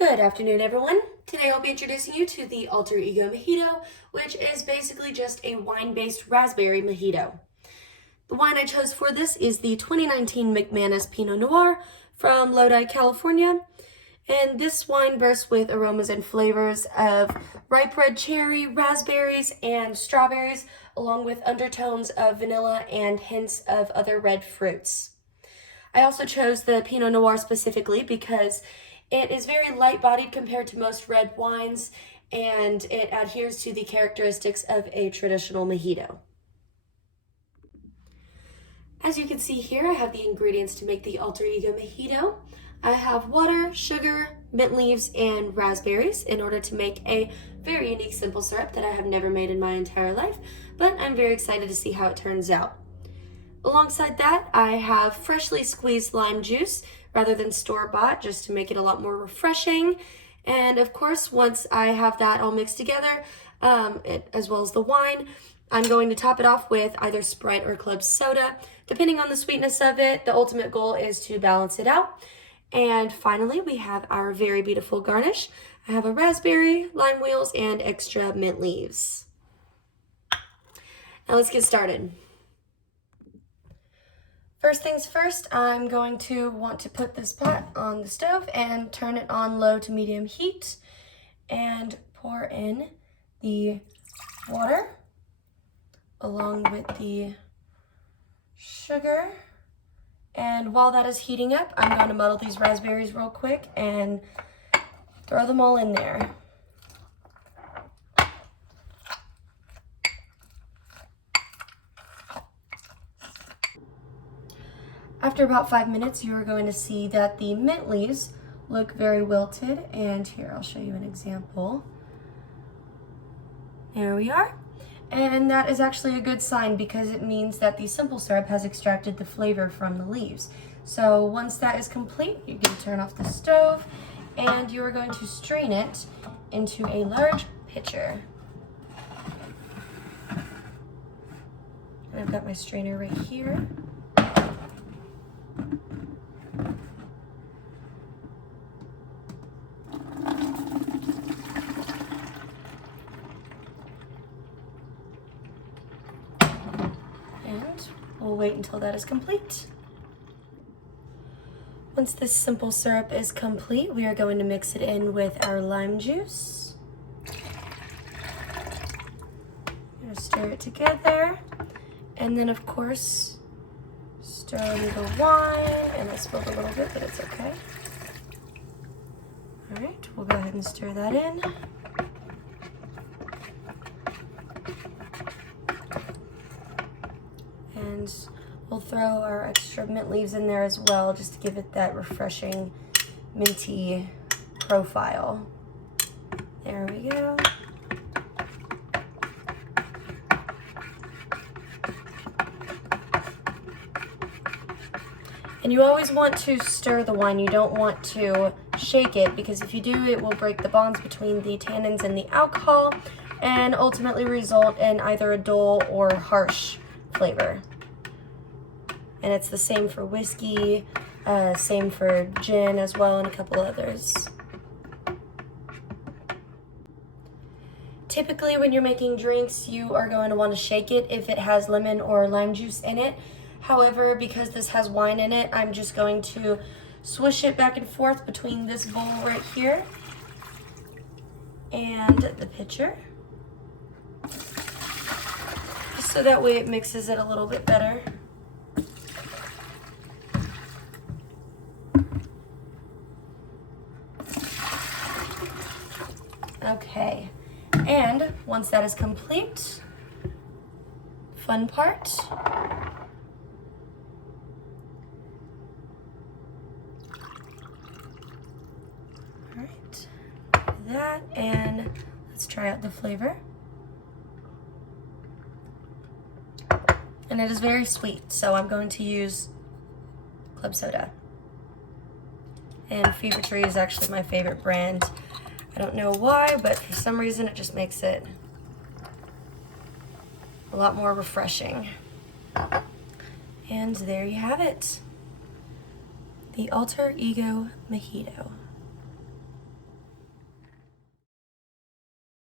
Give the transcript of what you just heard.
Good afternoon, everyone. Today I'll be introducing you to the Alter Ego Mojito, which is basically just a wine-based raspberry mojito. The wine I chose for this is the 2019 McManis Pinot Noir from Lodi, California. And this wine bursts with aromas and flavors of ripe red cherry, raspberries, and strawberries, along with undertones of vanilla and hints of other red fruits. I also chose the Pinot Noir specifically because it is very light-bodied compared to most red wines, and it adheres to the characteristics of a traditional mojito. As you can see here, I have the ingredients to make the Alter Ego Mojito. I have water, sugar, mint leaves, and raspberries in order to make a very unique simple syrup that I have never made in my entire life, but I'm very excited to see how it turns out. Alongside that, I have freshly squeezed lime juice rather than store-bought, just to make it a lot more refreshing. And of course, once I have that all mixed together, as well as the wine, I'm going to top it off with either Sprite or club soda, depending on the sweetness of it. The ultimate goal is to balance it out. And finally, we have our very beautiful garnish. I have a raspberry, lime wheels, and extra mint leaves. Now let's get started. First things first, I'm going to want to put this pot on the stove and turn it on low to medium heat and pour in the water along with the sugar. And while that is heating up, I'm going to muddle these raspberries real quick and throw them all in there. After about 5 minutes, you are going to see that the mint leaves look very wilted, and here I'll show you an example. There we are. And that is actually a good sign because it means that the simple syrup has extracted the flavor from the leaves. So once that is complete, you can turn off the stove and you are going to strain it into a large pitcher. And I've got my strainer right here. And we'll wait until that is complete. Once this simple syrup is complete, we are going to mix it in with our lime juice. I'm going to stir it together. And then, of course, stir in the wine. And I spilled a little bit, but it's okay. All right, we'll go ahead and stir that in. And we'll throw our extra mint leaves in there as well, just to give it that refreshing, minty profile. There we go. And you always want to stir the wine. You don't want to shake it, because if you do, it will break the bonds between the tannins and the alcohol and ultimately result in either a dull or harsh flavor. And it's the same for whiskey, same for gin as well, and a couple others. Typically, when you're making drinks, you are going to want to shake it if it has lemon or lime juice in it. However, because this has wine in it, I'm just going to swish it back and forth between this bowl right here and the pitcher, just so that way it mixes it a little bit better. Okay, and once that is complete, fun part, all right, that, and let's try out the flavor. And it is very sweet, so I'm going to use club soda. And Fever Tree is actually my favorite brand. I don't know why, but for some reason it just makes it a lot more refreshing. And there you have it, the Alter Ego Mojito.